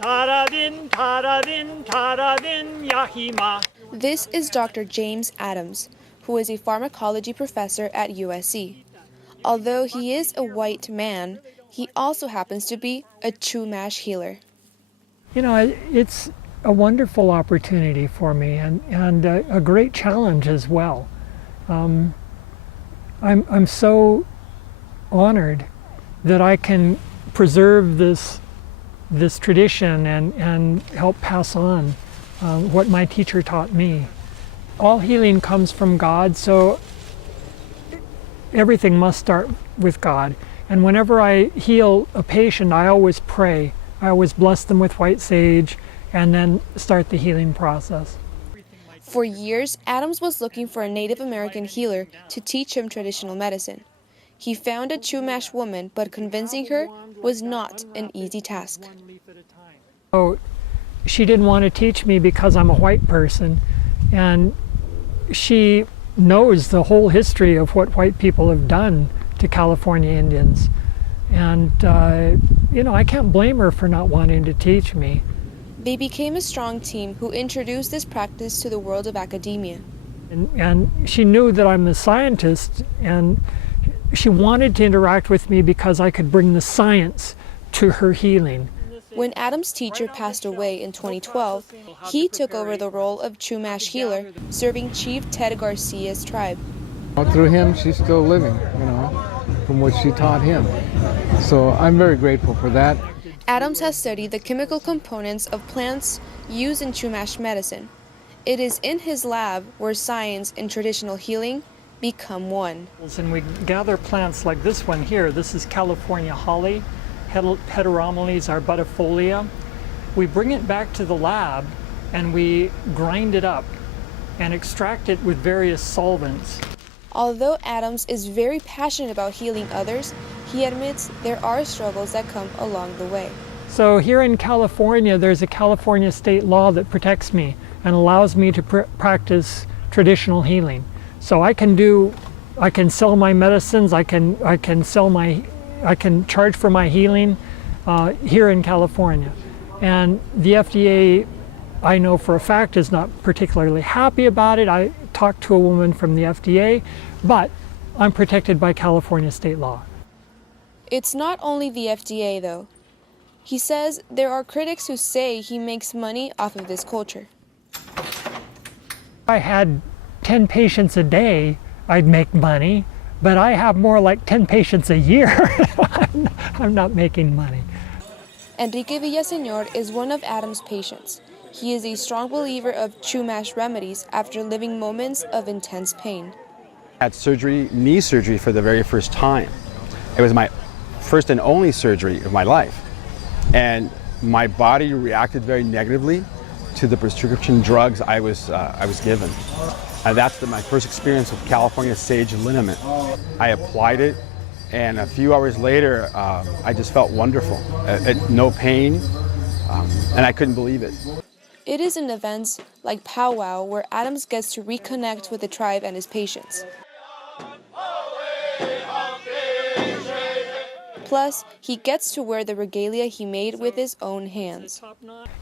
Taradin, taradin, taradin, yahima. This is Dr. James Adams, who is a pharmacology professor at USC. Although he is a white man, he also happens to be a Chumash healer. You know, it's a wonderful opportunity for me and a great challenge as well. I'm so honored that I can preserve this tradition and help pass on what my teacher taught me. All healing comes from God, so everything must start with God. And whenever I heal a patient, I always pray. I always bless them with white sage and then start the healing process. For years, Adams was looking for a Native American healer to teach him traditional medicine. He found a Chumash woman, but convincing her was not an easy task. So she didn't want to teach me because I'm a white person, and she knows the whole history of what white people have done to California Indians. And, I can't blame her for not wanting to teach me. They became a strong team who introduced this practice to the world of academia. And she knew that I'm a scientist, and she wanted to interact with me because I could bring the science to her healing. When Adam's teacher passed away in 2012, he took over the role of Chumash healer, serving Chief Ted Garcia's tribe. Through him, she's still living, from what she taught him. So I'm very grateful for that. Adams has studied the chemical components of plants used in Chumash medicine. It is in his lab where science and traditional healing become one. And we gather plants like this one here. This is California holly. Heteromeles arbutifolia. We bring it back to the lab and we grind it up and extract it with various solvents. Although Adams is very passionate about healing others, he admits there are struggles that come along the way. So here in California, there's a California state law that protects me and allows me to practice traditional healing. So I can sell my medicines, I can charge for my healing here in California. And the FDA, I know for a fact, is not particularly happy about it. I talked to a woman from the FDA, but I'm protected by California state law. It's not only the FDA, though. He says there are critics who say he makes money off of this culture. If I had 10 patients a day, I'd make money, but I have more like 10 patients a year. I'm not making money. Enrique Villaseñor is one of Adam's patients. He is a strong believer of Chumash remedies after living moments of intense pain. I had surgery, knee surgery, for the very first time. It was my first and only surgery of my life. And my body reacted very negatively to the prescription drugs I was given. That's my first experience with California sage liniment. I applied it, and a few hours later, I just felt wonderful. No pain, and I couldn't believe it. It is in events like Powwow where Adams gets to reconnect with the tribe and his patients. Plus, he gets to wear the regalia he made with his own hands.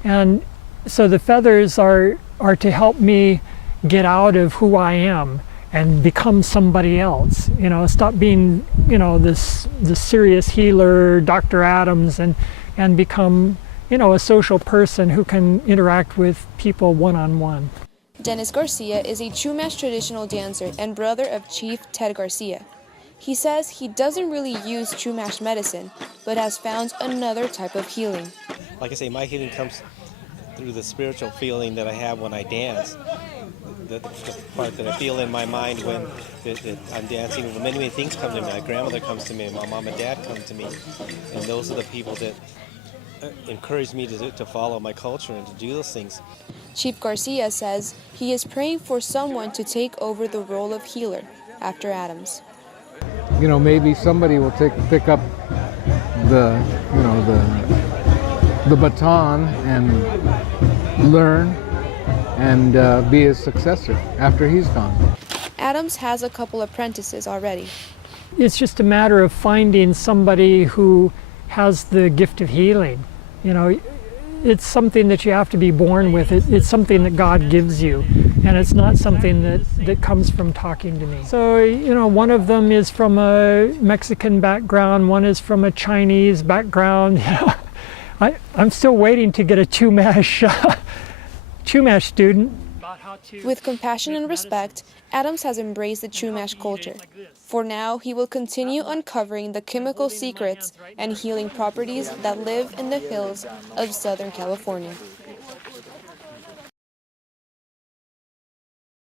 And so the feathers are to help me get out of who I am and become somebody else. Stop being, this serious healer, Dr. Adams, and become, a social person who can interact with people one-on-one. Dennis Garcia is a Chumash traditional dancer and brother of Chief Ted Garcia. He says he doesn't really use Chumash medicine, but has found another type of healing. Like I say, my healing comes through the spiritual feeling that I have when I dance. The part that I feel in my mind when I'm dancing, many things come to me. My grandmother comes to me, my mom and dad come to me, and those are the people that encourage me to follow my culture and to do those things. Chief Garcia says he is praying for someone to take over the role of healer after Adams. Maybe somebody will pick up the baton and learn and be his successor after he's gone. Adams has a couple apprentices already. It's just a matter of finding somebody who has the gift of healing. it's something that you have to be born with. It's something that God gives you, and it's not something that comes from talking to me. So, you know, one of them is from a Mexican background, one is from a Chinese background. You know, I'm still waiting to get a Chumash student. With compassion and respect, Adams has embraced the Chumash culture. For now, he will continue uncovering the chemical secrets and healing properties that live in the hills of Southern California.